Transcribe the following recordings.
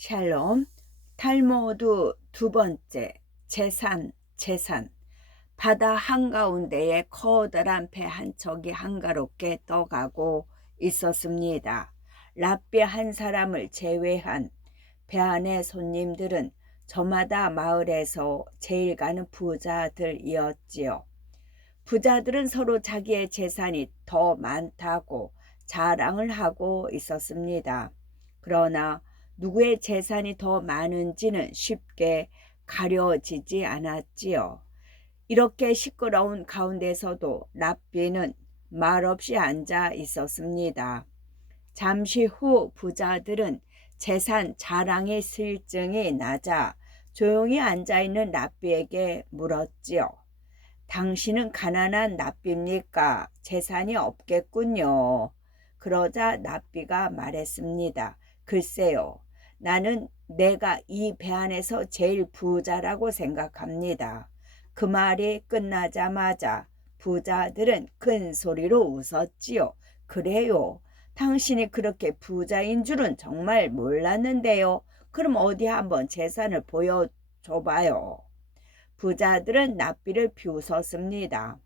샬롬. 탈무드 두 번째. 재산. 바다 한가운데에 커다란 배 한 척이 한가롭게 떠가고 있었습니다. 랍비 한 사람을 제외한 배 안의 손님들은 저마다 마을에서 제일 가는 부자들이었지요. 부자들은 서로 자기의 재산이 더 많다고 자랑을 하고 있었습니다. 그러나 누구의 재산이 더 많은지는 쉽게 가려지지 않았지요. 이렇게 시끄러운 가운데서도 랍비는 말없이 앉아 있었습니다. 잠시 후 부자들은 재산 자랑의 실증이 나자 조용히 앉아있는 랍비에게 물었지요. 당신은 가난한 랍비입니까? 재산이 없겠군요. 그러자 랍비가 말했습니다. 글쎄요. 나는 내가 이 배 안에서 제일 부자라고 생각합니다. 그 말이 끝나자마자 부자들은 큰 소리로 웃었지요. 그래요. 당신이 그렇게 부자인 줄은 정말 몰랐는데요. 그럼 어디 한번 재산을 보여줘봐요. 부자들은 랍비를 비웃었습니다.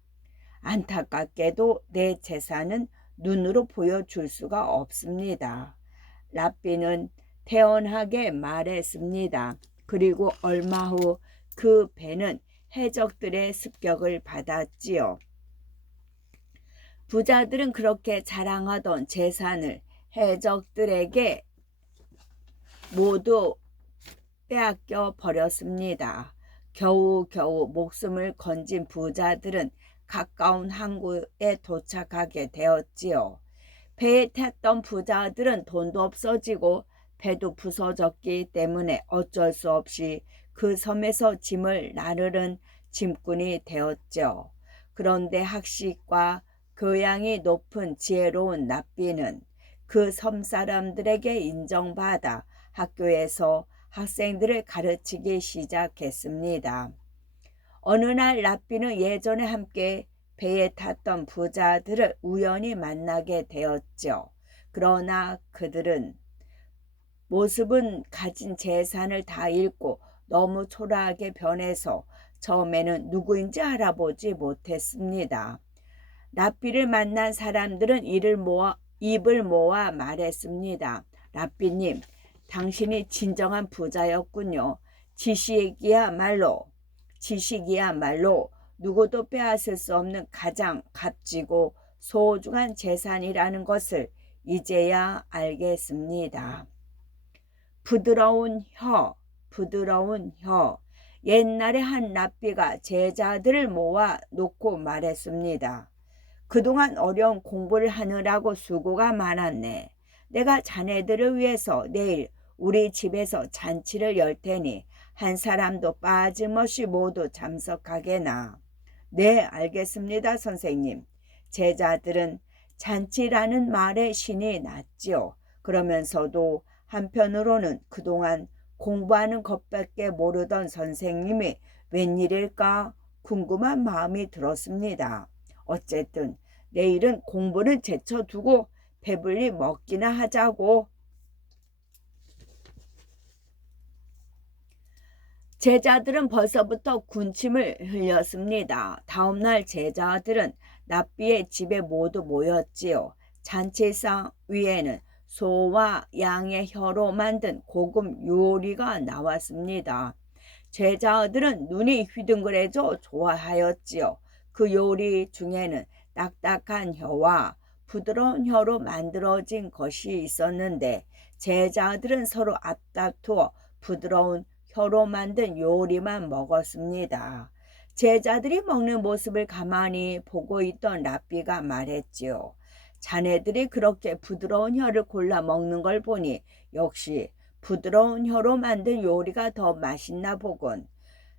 안타깝게도 내 재산은 눈으로 보여줄 수가 없습니다. 랍비는 태연하게 말했습니다. 그리고 얼마 후 그 배는 해적들의 습격을 받았지요. 부자들은 그렇게 자랑하던 재산을 해적들에게 모두 빼앗겨 버렸습니다. 겨우겨우 목숨을 건진 부자들은 가까운 항구에 도착하게 되었지요. 배에 탔던 부자들은 돈도 없어지고 배도 부서졌기 때문에 어쩔 수 없이 그 섬에서 짐을 나르는 짐꾼이 되었죠. 그런데 학식과 교양이 높은 지혜로운 랍비는 그 섬 사람들에게 인정받아 학교에서 학생들을 가르치기 시작했습니다. 어느 날 랍비는 예전에 함께 배에 탔던 부자들을 우연히 만나게 되었죠. 그러나 그들은 모습은 가진 재산을 다 잃고 너무 초라하게 변해서 처음에는 누구인지 알아보지 못했습니다. 랍비를 만난 사람들은 입을 모아 말했습니다. 랍비님, 당신이 진정한 부자였군요. 지식이야말로 누구도 빼앗을 수 없는 가장 값지고 소중한 재산이라는 것을 이제야 알겠습니다. 부드러운 혀. 옛날에 한 랍비가 제자들을 모아 놓고 말했습니다. 그동안 어려운 공부를 하느라고 수고가 많았네. 내가 자네들을 위해서 내일 우리 집에서 잔치를 열 테니 한 사람도 빠짐없이 모두 참석하게나. 네, 알겠습니다, 선생님. 제자들은 잔치라는 말에 신이 났지요. 그러면서도 한편으로는 그동안 공부하는 것밖에 모르던 선생님이 웬일일까 궁금한 마음이 들었습니다. 어쨌든 내일은 공부는 제쳐두고 배불리 먹기나 하자고. 제자들은 벌써부터 군침을 흘렸습니다. 다음날 제자들은 랍비의 집에 모두 모였지요. 잔치상 위에는 소와 양의 혀로 만든 고급 요리가 나왔습니다. 제자들은 눈이 휘둥그레져 좋아하였지요. 그 요리 중에는 딱딱한 혀와 부드러운 혀로 만들어진 것이 있었는데 제자들은 서로 앞다투어 부드러운 혀로 만든 요리만 먹었습니다. 제자들이 먹는 모습을 가만히 보고 있던 랍비가 말했지요. 자네들이 그렇게 부드러운 혀를 골라 먹는 걸 보니 역시 부드러운 혀로 만든 요리가 더 맛있나 보군.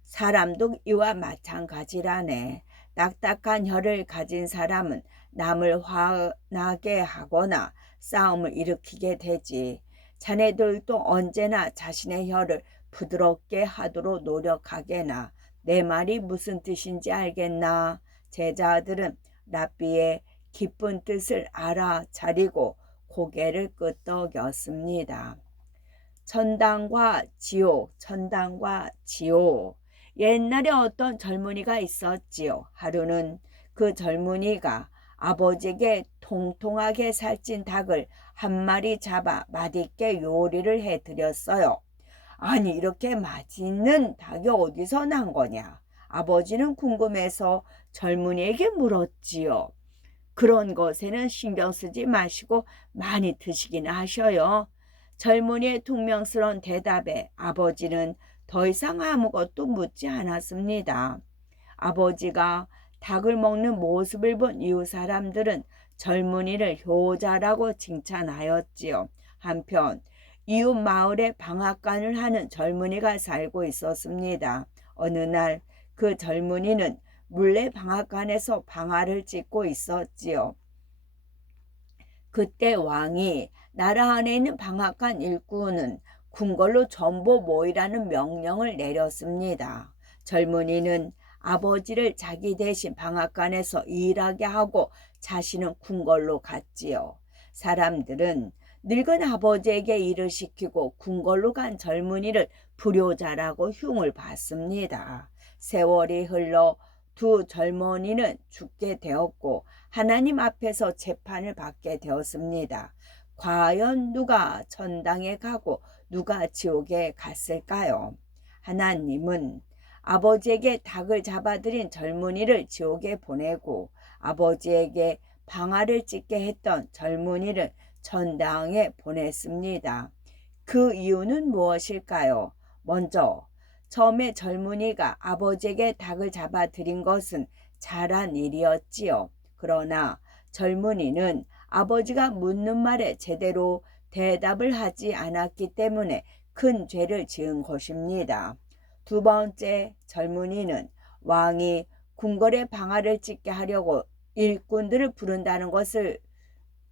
사람도 이와 마찬가지라네. 딱딱한 혀를 가진 사람은 남을 화나게 하거나 싸움을 일으키게 되지. 자네들도 언제나 자신의 혀를 부드럽게 하도록 노력하게나. 내 말이 무슨 뜻인지 알겠나? 제자들은 랍비의 깊은 뜻을 알아차리고 고개를 끄덕였습니다. 천당과 지옥, 천당과 지옥. 옛날에 어떤 젊은이가 있었지요. 하루는 그 젊은이가 아버지에게 통통하게 살찐 닭을 한 마리 잡아 맛있게 요리를 해드렸어요. 아니, 이렇게 맛있는 닭이 어디서 난 거냐? 아버지는 궁금해서 젊은이에게 물었지요. 그런 것에는 신경 쓰지 마시고 많이 드시긴 하셔요. 젊은이의 퉁명스러운 대답에 아버지는 더 이상 아무것도 묻지 않았습니다. 아버지가 닭을 먹는 모습을 본 이웃 사람들은 젊은이를 효자라고 칭찬하였지요. 한편 이웃 마을에 방앗간을 하는 젊은이가 살고 있었습니다. 어느 날 그 젊은이는 물레 방앗간에서 방아를 찧고 있었지요. 그때 왕이 나라 안에 있는 방앗간 일꾼은 궁궐로 전부 모이라는 명령을 내렸습니다. 젊은이는 아버지를 자기 대신 방앗간에서 일하게 하고 자신은 궁궐로 갔지요. 사람들은 늙은 아버지에게 일을 시키고 궁궐로 간 젊은이를 불효자라고 흉을 봤습니다. 세월이 흘러 두 젊은이는 죽게 되었고 하나님 앞에서 재판을 받게 되었습니다. 과연 누가 천당에 가고 누가 지옥에 갔을까요? 하나님은 아버지에게 닭을 잡아들인 젊은이를 지옥에 보내고 아버지에게 방아를 찧게 했던 젊은이를 천당에 보냈습니다. 그 이유는 무엇일까요? 먼저 처음에 젊은이가 아버지에게 닭을 잡아들인 것은 잘한 일이었지요. 그러나 젊은이는 아버지가 묻는 말에 제대로 대답을 하지 않았기 때문에 큰 죄를 지은 것입니다. 두 번째, 젊은이는 왕이 궁궐에 방아를 찧게 하려고 일꾼들을 부른다는 것을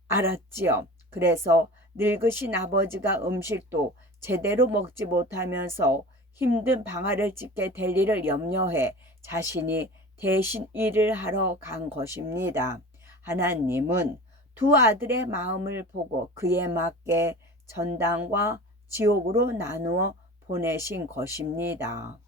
알았지요. 그래서 늙으신 아버지가 음식도 제대로 먹지 못하면서 힘든 방아를 찧게 될 일을 염려해 자신이 대신 일을 하러 간 것입니다. 하나님은 두 아들의 마음을 보고 그에 맞게 천당과 지옥으로 나누어 보내신 것입니다.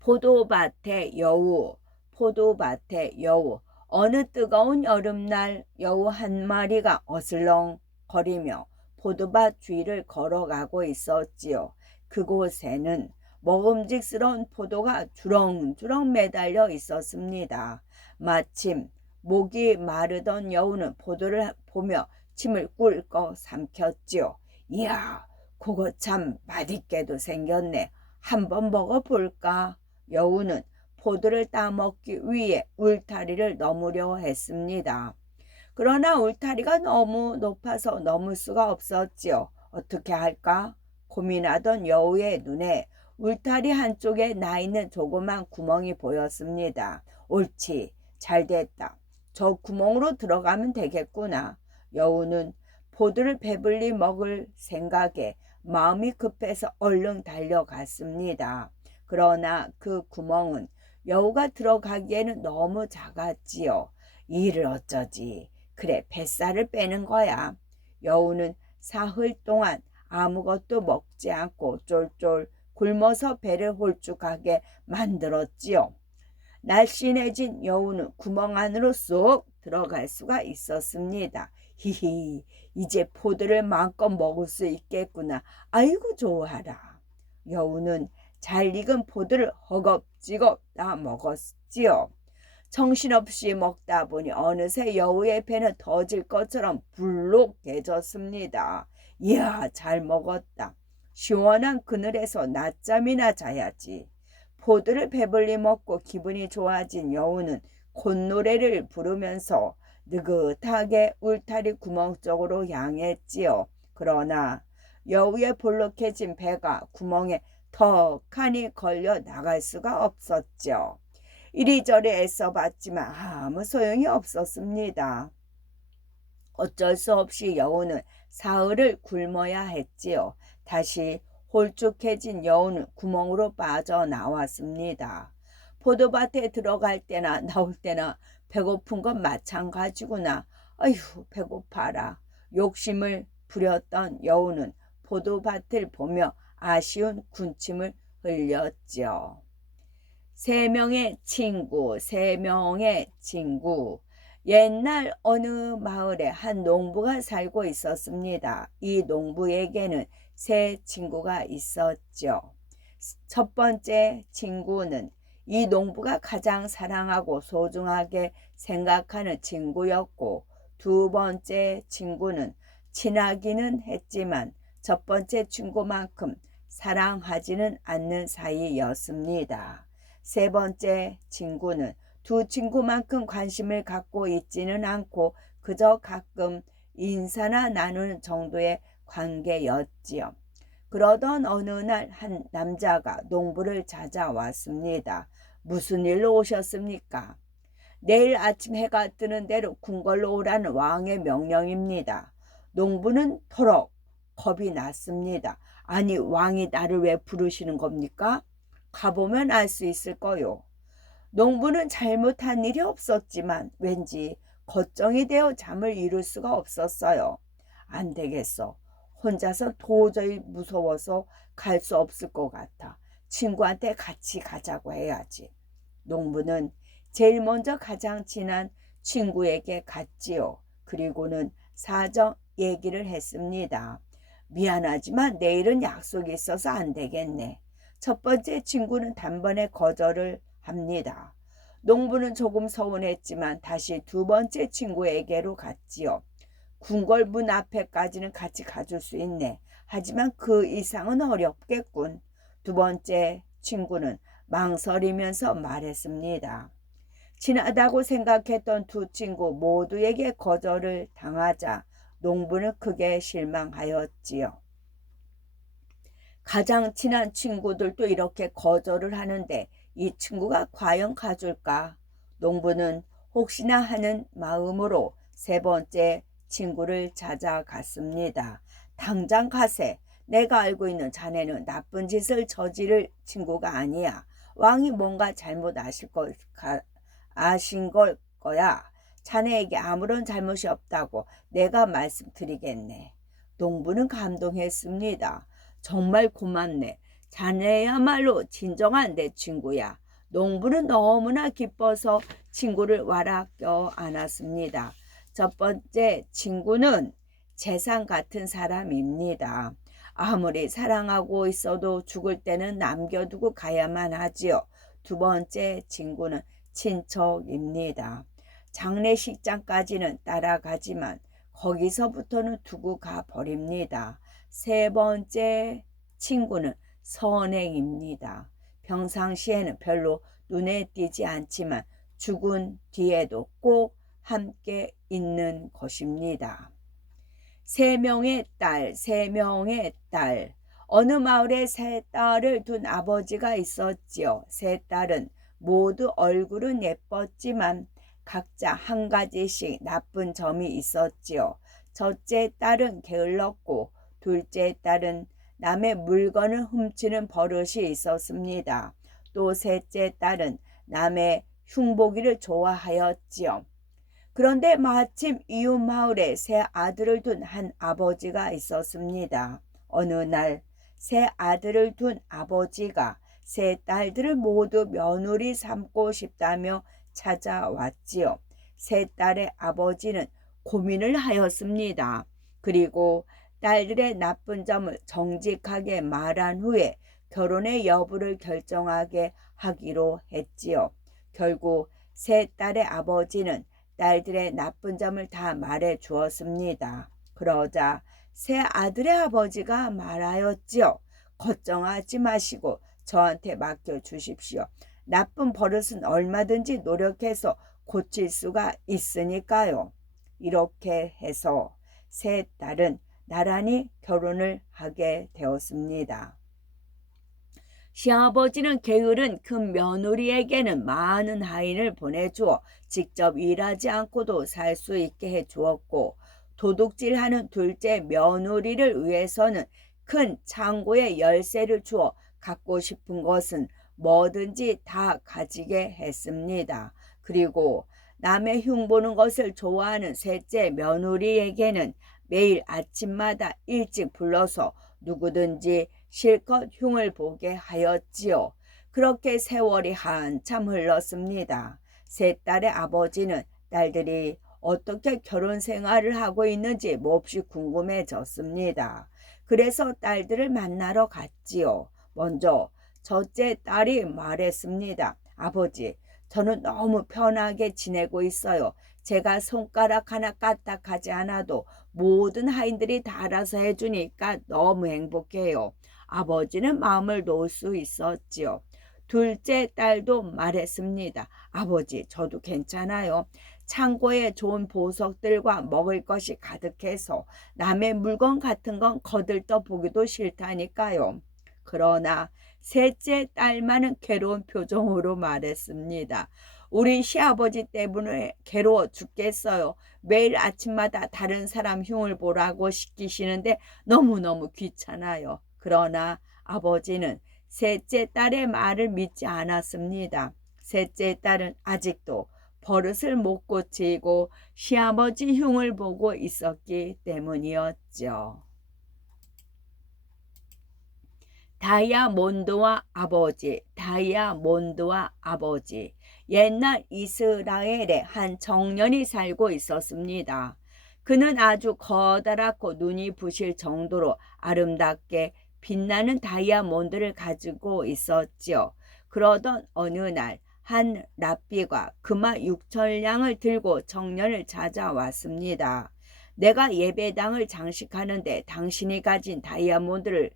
포도밭의 여우, 포도밭의 여우. 어느 뜨거운 여름날 여우 한 마리가 어슬렁거리며 포도밭 주위를 걸어가고 있었지요. 그곳에는 먹음직스러운 포도가 주렁주렁 매달려 있었습니다. 마침 목이 마르던 여우는 포도를 보며 침을 꿀꺽 삼켰지요. 이야, 그거 참 맛있게도 생겼네. 한번 먹어볼까? 여우는 포도를 따먹기 위해 울타리를 넘으려 했습니다. 그러나 울타리가 너무 높아서 넘을 수가 없었지요. 어떻게 할까? 고민하던 여우의 눈에 울타리 한쪽에 나 있는 조그만 구멍이 보였습니다. 옳지, 잘 됐다. 저 구멍으로 들어가면 되겠구나. 여우는 포도를 배불리 먹을 생각에 마음이 급해서 얼른 달려갔습니다. 그러나 그 구멍은 여우가 들어가기에는 너무 작았지요. 이를 어쩌지. 그래, 뱃살을 빼는 거야. 여우는 사흘 동안 아무것도 먹지 않고 쫄쫄 굶어서 배를 홀쭉하게 만들었지요. 날씬해진 여우는 구멍 안으로 쏙 들어갈 수가 있었습니다. 히히, 이제 포도를 마음껏 먹을 수 있겠구나. 아이고 좋아라. 여우는 잘 익은 포도를 허겁지겁 다 먹었지요. 정신없이 먹다 보니 어느새 여우의 배는 터질 것처럼 불룩해졌습니다. 이야, 잘 먹었다. 시원한 그늘에서 낮잠이나 자야지. 포도를 배불리 먹고 기분이 좋아진 여우는 콧노래를 부르면서 느긋하게 울타리 구멍 쪽으로 향했지요. 그러나 여우의 볼록해진 배가 구멍에 턱하니 걸려 나갈 수가 없었죠. 이리저리 애써봤지만 아무 소용이 없었습니다. 어쩔 수 없이 여우는 사흘을 굶어야 했지요. 다시 홀쭉해진 여우는 구멍으로 빠져나왔습니다. 포도밭에 들어갈 때나 나올 때나 배고픈 건 마찬가지구나. 아휴, 배고파라. 욕심을 부렸던 여우는 포도밭을 보며 아쉬운 군침을 흘렸지요. 세 명의 친구, 세 명의 친구. 옛날 어느 마을에 한 농부가 살고 있었습니다. 이 농부에게는 세 친구가 있었죠. 첫 번째 친구는 이 농부가 가장 사랑하고 소중하게 생각하는 친구였고, 두 번째 친구는 친하기는 했지만 첫 번째 친구만큼 사랑하지는 않는 사이였습니다. 세 번째 친구는 두 친구만큼 관심을 갖고 있지는 않고 그저 가끔 인사나 나누는 정도의 관계였지요. 그러던 어느 날 한 남자가 농부를 찾아왔습니다. 무슨 일로 오셨습니까? 내일 아침 해가 뜨는 대로 궁궐로 오라는 왕의 명령입니다. 농부는 토록 겁이 났습니다. 아니, 왕이 나를 왜 부르시는 겁니까? 가보면 알 수 있을 거요. 농부는 잘못한 일이 없었지만 왠지 걱정이 되어 잠을 이룰 수가 없었어요. 안 되겠어. 혼자서 도저히 무서워서 갈 수 없을 것 같아. 친구한테 같이 가자고 해야지. 농부는 제일 먼저 가장 친한 친구에게 갔지요. 그리고는 사정 얘기를 했습니다. 미안하지만 내일은 약속이 있어서 안 되겠네. 첫 번째 친구는 단번에 거절을 합니다. 농부는 조금 서운했지만 다시 두 번째 친구에게로 갔지요. 궁궐 문 앞에까지는 같이 가줄 수 있네. 하지만 그 이상은 어렵겠군. 두 번째 친구는 망설이면서 말했습니다. 친하다고 생각했던 두 친구 모두에게 거절을 당하자 농부는 크게 실망하였지요. 가장 친한 친구들도 이렇게 거절을 하는데 이 친구가 과연 가줄까? 농부는 혹시나 하는 마음으로 세 번째 친구를 찾아갔습니다. 당장 가세. 내가 알고 있는 자네는 나쁜 짓을 저지를 친구가 아니야. 왕이 뭔가 잘못 아신 걸 거야. 자네에게 아무런 잘못이 없다고 내가 말씀드리겠네. 농부는 감동했습니다. 정말 고맙네. 자네야말로 진정한 내 친구야. 농부는 너무나 기뻐서 친구를 와라 껴안았습니다. 첫 번째 친구는 재산 같은 사람입니다. 아무리 사랑하고 있어도 죽을 때는 남겨두고 가야만 하지요. 두 번째 친구는 친척입니다. 장례식장까지는 따라가지만 거기서부터는 두고 가버립니다. 세 번째 친구는 선행입니다. 평상시에는 별로 눈에 띄지 않지만 죽은 뒤에도 꼭 함께 있는 것입니다. 세 명의 딸. 어느 마을에 세 딸을 둔 아버지가 있었지요. 세 딸은 모두 얼굴은 예뻤지만 각자 한 가지씩 나쁜 점이 있었지요. 첫째 딸은 게을렀고 둘째 딸은 남의 물건을 훔치는 버릇이 있었습니다. 또 셋째 딸은 남의 흉보기를 좋아하였지요. 그런데 마침 이웃 마을에 세 아들을 둔 한 아버지가 있었습니다. 어느 날 세 아들을 둔 아버지가 세 딸들을 모두 며느리 삼고 싶다며 찾아왔지요. 세 딸의 아버지는 고민을 하였습니다. 그리고 딸들의 나쁜 점을 정직하게 말한 후에 결혼의 여부를 결정하게 하기로 했지요. 결국 세 딸의 아버지는 딸들의 나쁜 점을 다 말해 주었습니다. 그러자 세 아들의 아버지가 말하였지요. 걱정하지 마시고 저한테 맡겨 주십시오. 나쁜 버릇은 얼마든지 노력해서 고칠 수가 있으니까요. 이렇게 해서 세 딸은 나란히 결혼을 하게 되었습니다. 시아버지는 게으른 큰 며느리에게는 많은 하인을 보내주어 직접 일하지 않고도 살 수 있게 해주었고, 도둑질하는 둘째 며느리를 위해서는 큰 창고에 열쇠를 주어 갖고 싶은 것은 뭐든지 다 가지게 했습니다. 그리고 남의 흉보는 것을 좋아하는 셋째 며느리에게는 매일 아침마다 일찍 불러서 누구든지 실컷 흉을 보게 하였지요. 그렇게 세월이 한참 흘렀습니다. 세 딸의 아버지는 딸들이 어떻게 결혼 생활을 하고 있는지 몹시 궁금해졌습니다. 그래서 딸들을 만나러 갔지요. 먼저 첫째 딸이 말했습니다. 아버지, 저는 너무 편하게 지내고 있어요. 제가 손가락 하나 까딱하지 않아도 모든 하인들이 다 알아서 해주니까 너무 행복해요. 아버지는 마음을 놓을 수 있었지요. 둘째 딸도 말했습니다. 아버지, 저도 괜찮아요. 창고에 좋은 보석들과 먹을 것이 가득해서 남의 물건 같은 건 거들떠 보기도 싫다니까요. 그러나 셋째 딸만은 괴로운 표정으로 말했습니다. 우리 시아버지 때문에 괴로워 죽겠어요. 매일 아침마다 다른 사람 흉을 보라고 시키시는데 너무너무 귀찮아요. 그러나 아버지는 셋째 딸의 말을 믿지 않았습니다. 셋째 딸은 아직도 버릇을 못 고치고 시아버지 흉을 보고 있었기 때문이었죠. 다이아몬드와 아버지, 다이아몬드와 아버지. 옛날 이스라엘에 한 청년이 살고 있었습니다. 그는 아주 커다랗고 눈이 부실 정도로 아름답게 빛나는 다이아몬드를 가지고 있었지요. 그러던 어느 날 한 랍비가 금화 6,000냥을 들고 청년을 찾아왔습니다. 내가 예배당을 장식하는데 당신이 가진 다이아몬드를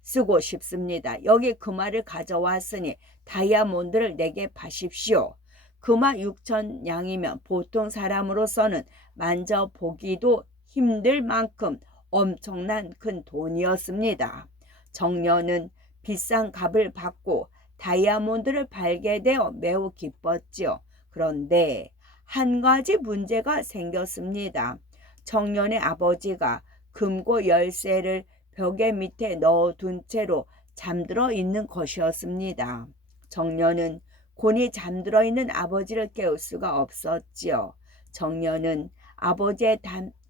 쓰고 싶습니다. 여기 금화를 가져왔으니 다이아몬드를 내게 파십시오. 금화 6,000냥이면 보통 사람으로서는 만져보기도 힘들 만큼 엄청난 큰 돈이었습니다. 청년은 비싼 값을 받고 다이아몬드를 팔게 되어 매우 기뻤지요. 그런데 한 가지 문제가 생겼습니다. 청년의 아버지가 금고 열쇠를 벽에 밑에 넣어둔 채로 잠들어 있는 것이었습니다. 청년은 곤히 잠들어 있는 아버지를 깨울 수가 없었지요. 청년은 아버지의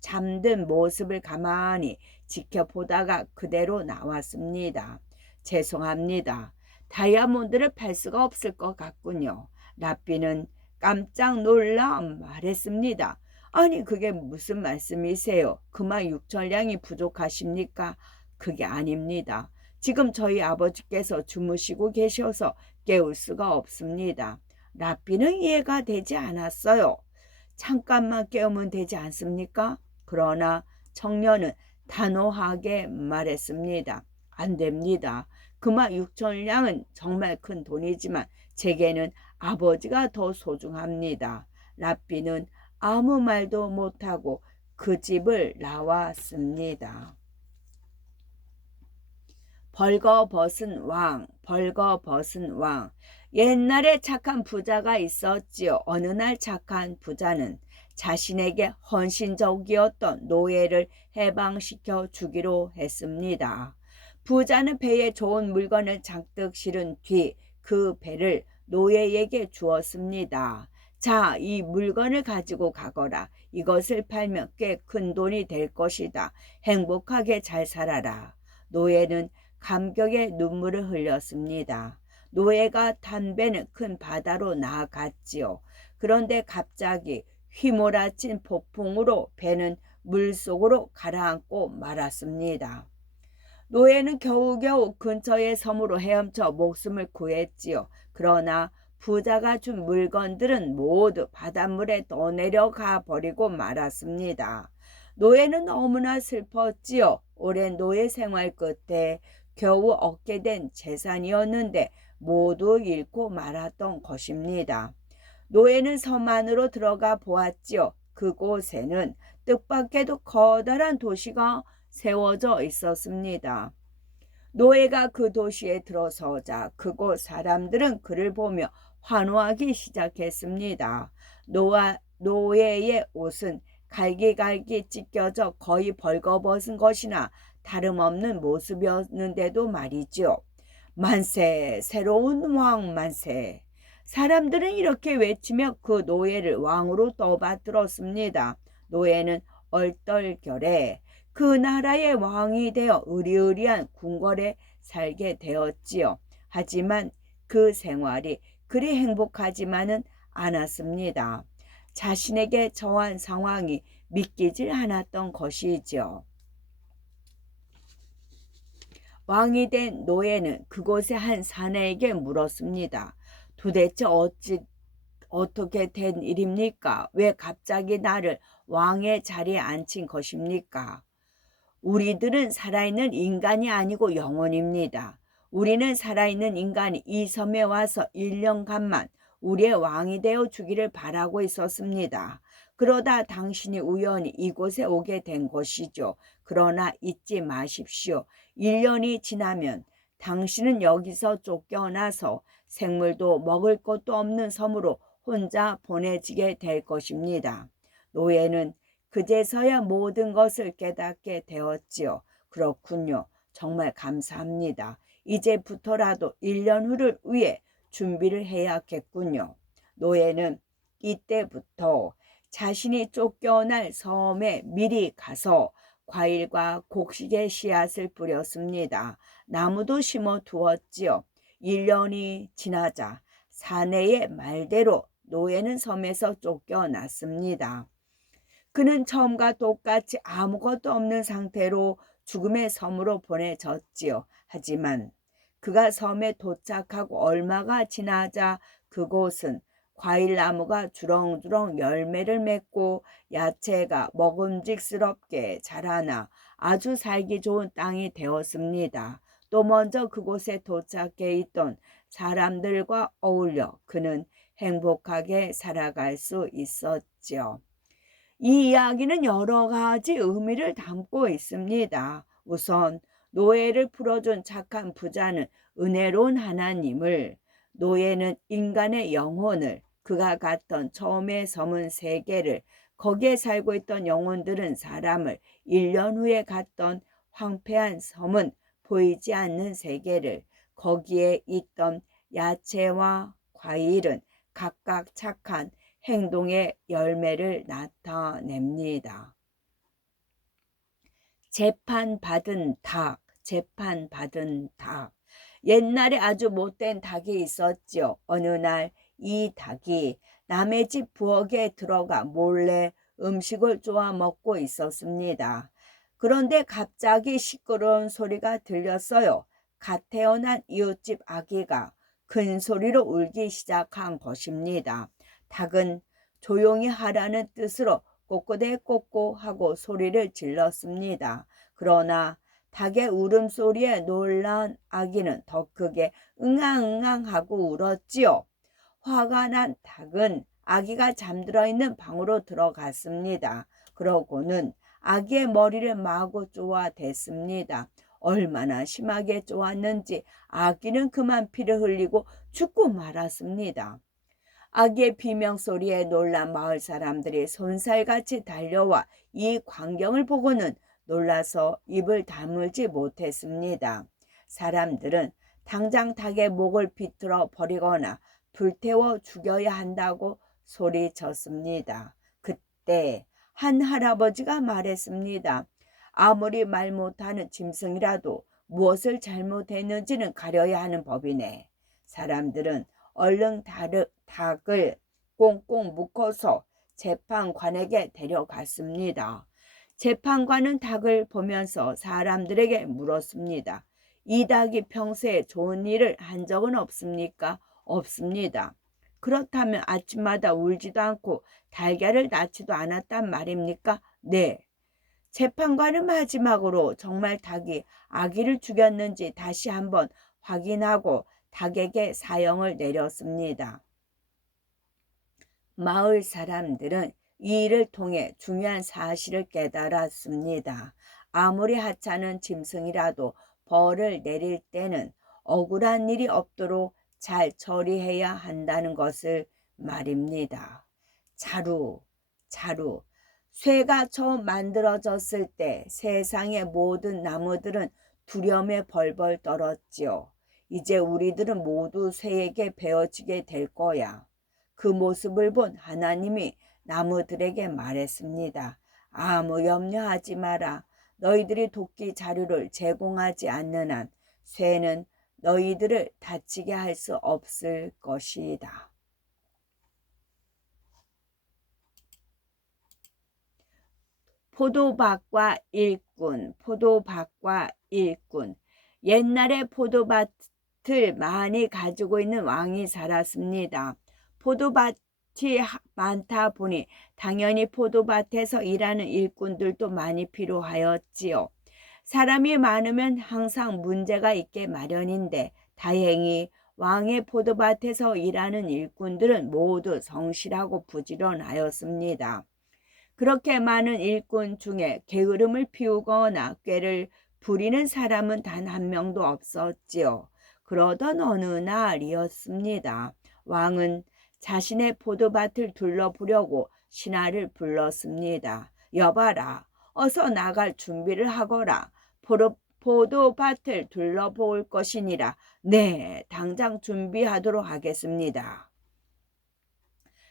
잠든 모습을 가만히 지켜보다가 그대로 나왔습니다. 죄송합니다. 다이아몬드를 팔 수가 없을 것 같군요. 랍비는 깜짝 놀라 말했습니다. 아니, 그게 무슨 말씀이세요? 금화 6,000냥이 부족하십니까? 그게 아닙니다. 지금 저희 아버지께서 주무시고 계셔서 깨울 수가 없습니다. 랍비는 이해가 되지 않았어요. 잠깐만 깨우면 되지 않습니까? 그러나 청년은 단호하게 말했습니다. 안 됩니다. 금화 6,000냥은 정말 큰 돈이지만 제게는 아버지가 더 소중합니다. 랍비는 아무 말도 못하고 그 집을 나왔습니다. 벌거벗은 왕, 벌거벗은 왕. 옛날에 착한 부자가 있었지요. 어느 날 착한 부자는 자신에게 헌신적이었던 노예를 해방시켜 주기로 했습니다. 부자는 배에 좋은 물건을 잔뜩 실은 뒤 그 배를 노예에게 주었습니다. 자, 이 물건을 가지고 가거라. 이것을 팔면 꽤 큰 돈이 될 것이다. 행복하게 잘 살아라. 노예는 감격의 눈물을 흘렸습니다. 노예가 탄 배는 큰 바다로 나아갔지요. 그런데 갑자기 휘몰아친 폭풍으로 배는 물속으로 가라앉고 말았습니다. 노예는 겨우겨우 근처의 섬으로 헤엄쳐 목숨을 구했지요. 그러나 부자가 준 물건들은 모두 바닷물에 떠내려가 버리고 말았습니다. 노예는 너무나 슬펐지요. 오랜 노예 생활 끝에 겨우 얻게 된 재산이었는데 모두 잃고 말았던 것입니다. 노예는 섬 안으로 들어가 보았지요. 그곳에는 뜻밖에도 커다란 도시가 세워져 있었습니다. 노예가 그 도시에 들어서자 그곳 사람들은 그를 보며 환호하기 시작했습니다. 노예의 옷은 갈기갈기 찢겨져 거의 벌거벗은 것이나 다름없는 모습이었는데도 말이죠. 만세, 새로운 왕 만세. 사람들은 이렇게 외치며 그 노예를 왕으로 떠받들었습니다. 노예는 얼떨결에 그 나라의 왕이 되어 의리의리한 궁궐에 살게 되었지요. 하지만 그 생활이 그리 행복하지만은 않았습니다. 자신에게 처한 상황이 믿기질 않았던 것이지요. 왕이 된 노예는 그곳의 한 사내에게 물었습니다. 도대체 어떻게 된 일입니까? 왜 갑자기 나를 왕의 자리에 앉힌 것입니까? 우리들은 살아있는 인간이 아니고 영혼입니다. 우리는 살아있는 인간이 이 섬에 와서 1년간만 우리의 왕이 되어 주기를 바라고 있었습니다. 그러다 당신이 우연히 이곳에 오게 된 것이죠. 그러나 잊지 마십시오. 1년이 지나면 당신은 여기서 쫓겨나서 생물도 먹을 것도 없는 섬으로 혼자 보내지게 될 것입니다. 노예는 그제서야 모든 것을 깨닫게 되었지요. 그렇군요. 정말 감사합니다. 이제부터라도 1년 후를 위해 준비를 해야겠군요. 노예는 이때부터 자신이 쫓겨날 섬에 미리 가서 과일과 곡식의 씨앗을 뿌렸습니다. 나무도 심어 두었지요. 1년이 지나자 사내의 말대로 노예는 섬에서 쫓겨났습니다. 그는 처음과 똑같이 아무것도 없는 상태로 죽음의 섬으로 보내졌지요. 하지만 그가 섬에 도착하고 얼마가 지나자 그곳은 과일나무가 주렁주렁 열매를 맺고 야채가 먹음직스럽게 자라나 아주 살기 좋은 땅이 되었습니다. 또 먼저 그곳에 도착해 있던 사람들과 어울려 그는 행복하게 살아갈 수 있었지요. 이 이야기는 여러 가지 의미를 담고 있습니다. 우선 노예를 풀어준 착한 부자는 은혜로운 하나님을, 노예는 인간의 영혼을, 그가 갔던 처음에 섬은 세계를, 거기에 살고 있던 영혼들은 사람을, 1년 후에 갔던 황폐한 섬은 보이지 않는 세계를, 거기에 있던 야채와 과일은 각각 착한 행동의 열매를 나타냅니다. 재판받은 닭, 재판받은 닭. 옛날에 아주 못된 닭이 있었지요. 어느 날 이 닭이 남의 집 부엌에 들어가 몰래 음식을 쪼아 먹고 있었습니다. 그런데 갑자기 시끄러운 소리가 들렸어요. 갓 태어난 이웃집 아기가 큰 소리로 울기 시작한 것입니다. 닭은 조용히 하라는 뜻으로 꼬꼬대꼬꼬 하고 소리를 질렀습니다. 그러나 닭의 울음소리에 놀란 아기는 더 크게 응앙응앙 하고 울었지요. 화가 난 닭은 아기가 잠들어 있는 방으로 들어갔습니다. 그러고는 아기의 머리를 마구 쪼아댔습니다. 얼마나 심하게 쪼았는지 아기는 그만 피를 흘리고 죽고 말았습니다. 아기의 비명소리에 놀란 마을 사람들이 손살같이 달려와 이 광경을 보고는 놀라서 입을 다물지 못했습니다. 사람들은 당장 닭의 목을 비틀어 버리거나 불태워 죽여야 한다고 소리쳤습니다. 그때 한 할아버지가 말했습니다. 아무리 말 못하는 짐승이라도 무엇을 잘못했는지는 가려야 하는 법이네. 사람들은 얼른 닭을 꽁꽁 묶어서 재판관에게 데려갔습니다. 재판관은 닭을 보면서 사람들에게 물었습니다. 이 닭이 평소에 좋은 일을 한 적은 없습니까? 없습니다. 그렇다면 아침마다 울지도 않고 달걀을 낳지도 않았단 말입니까? 네. 재판관은 마지막으로 정말 닭이 아기를 죽였는지 다시 한번 확인하고 닭에게 사형을 내렸습니다. 마을 사람들은 이 일을 통해 중요한 사실을 깨달았습니다. 아무리 하찮은 짐승이라도 벌을 내릴 때는 억울한 일이 없도록 잘 처리해야 한다는 것을 말입니다. 자루. 쇠가 처음 만들어졌을 때 세상의 모든 나무들은 두려움에 벌벌 떨었지요. 이제 우리들은 모두 쇠에게 베어지게 될 거야. 그 모습을 본 하나님이 나무들에게 말했습니다. 아무 염려하지 마라. 너희들이 도끼 자루를 제공하지 않는 한 쇠는 너희들을 다치게 할 수 없을 것이다. 포도밭과 일꾼, 포도밭과 일꾼. 옛날에 포도밭을 많이 가지고 있는 왕이 살았습니다. 포도밭이 많다 보니 당연히 포도밭에서 일하는 일꾼들도 많이 필요하였지요. 사람이 많으면 항상 문제가 있게 마련인데 다행히 왕의 포도밭에서 일하는 일꾼들은 모두 성실하고 부지런하였습니다. 그렇게 많은 일꾼 중에 게으름을 피우거나 꾀를 부리는 사람은 단 한 명도 없었지요. 그러던 어느 날이었습니다. 왕은 자신의 포도밭을 둘러보려고 신하를 불렀습니다. 여봐라, 어서 나갈 준비를 하거라. 포도밭을 둘러볼 것이니라. 네, 당장 준비하도록 하겠습니다.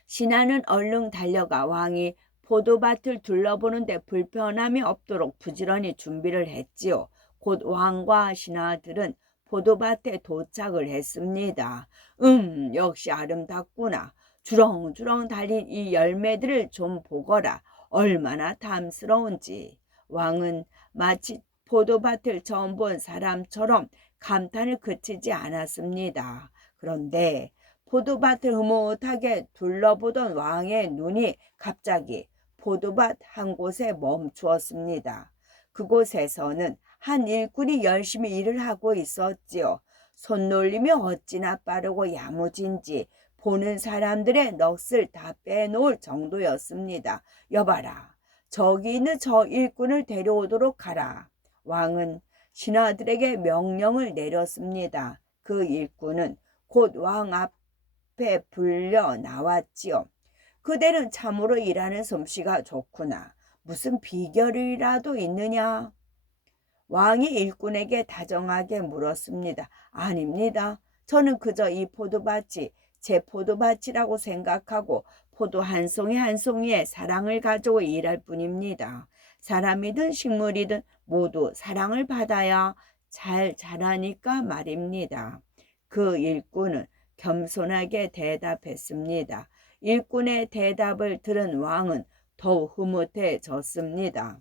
신하는 얼른 달려가 왕이 포도밭을 둘러보는데 불편함이 없도록 부지런히 준비를 했지요. 곧 왕과 신하들은 포도밭에 도착을 했습니다. 역시 아름답구나. 주렁주렁 달린 이 열매들을 좀 보거라. 얼마나 탐스러운지. 왕은 마치 포도밭을 처음 본 사람처럼 감탄을 그치지 않았습니다. 그런데 포도밭을 흐뭇하게 둘러보던 왕의 눈이 갑자기 포도밭 한 곳에 멈추었습니다. 그곳에서는 한 일꾼이 열심히 일을 하고 있었지요. 손놀림이 어찌나 빠르고 야무진지 보는 사람들의 넋을 다 빼놓을 정도였습니다. 여봐라, 저기 있는 저 일꾼을 데려오도록 하라. 왕은 신하들에게 명령을 내렸습니다. 그 일꾼은 곧 왕 앞에 불려 나왔지요. 그대는 참으로 일하는 솜씨가 좋구나. 무슨 비결이라도 있느냐? 왕이 일꾼에게 다정하게 물었습니다. 아닙니다. 저는 그저 이 포도밭이 제 포도밭이라고 생각하고 포도 한 송이 한 송이에 사랑을 가지고 일할 뿐입니다. 사람이든 식물이든 모두 사랑을 받아야 잘 자라니까 말입니다. 그 일꾼은 겸손하게 대답했습니다. 일꾼의 대답을 들은 왕은 더욱 흐뭇해졌습니다.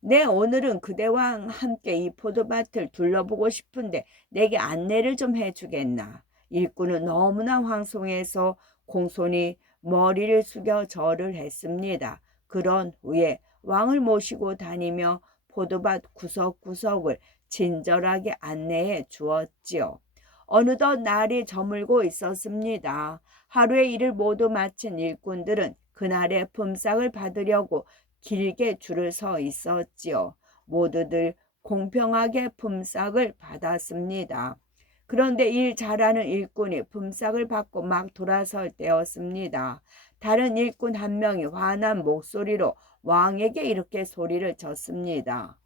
네, 오늘은 그대와 함께 이 포도밭을 둘러보고 싶은데 내게 안내를 좀 해주겠나? 일꾼은 너무나 황송해서 공손히 머리를 숙여 절을 했습니다. 그런 후에 왕을 모시고 다니며 포도밭 구석구석을 친절하게 안내해 주었지요. 어느덧 날이 저물고 있었습니다. 하루의 일을 모두 마친 일꾼들은 그날의 품삯을 받으려고 길게 줄을 서 있었지요. 모두들 공평하게 품삯을 받았습니다. 그런데 일 잘하는 일꾼이 품삯을 받고 막 돌아설 때였습니다. 다른 일꾼 한 명이 화난 목소리로 왕에게 이렇게 소리를 쳤습니다.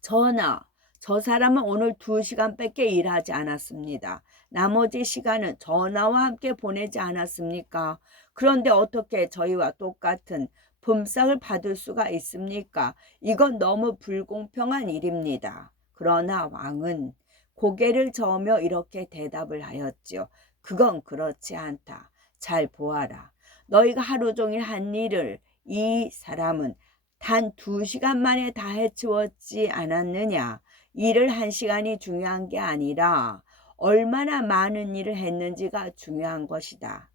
전하, 저 사람은 오늘 2시간밖에 일하지 않았습니다. 나머지 시간은 전하와 함께 보내지 않았습니까? 그런데 어떻게 저희와 똑같은 품삯을 받을 수가 있습니까? 이건 너무 불공평한 일입니다. 그러나 왕은 고개를 저으며 이렇게 대답을 하였지요. 그건 그렇지 않다. 잘 보아라. 너희가 하루 종일 한 일을 이 사람은 단 2시간 만에 다 해치웠지 않았느냐? 일을 1시간이 중요한 게 아니라 얼마나 많은 일을 했는지가 중요한 것이다.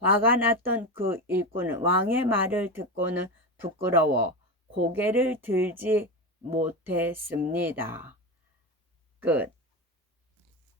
화가 났던 그 일꾼은 왕의 말을 듣고는 부끄러워 고개를 들지 못했습니다. 끝.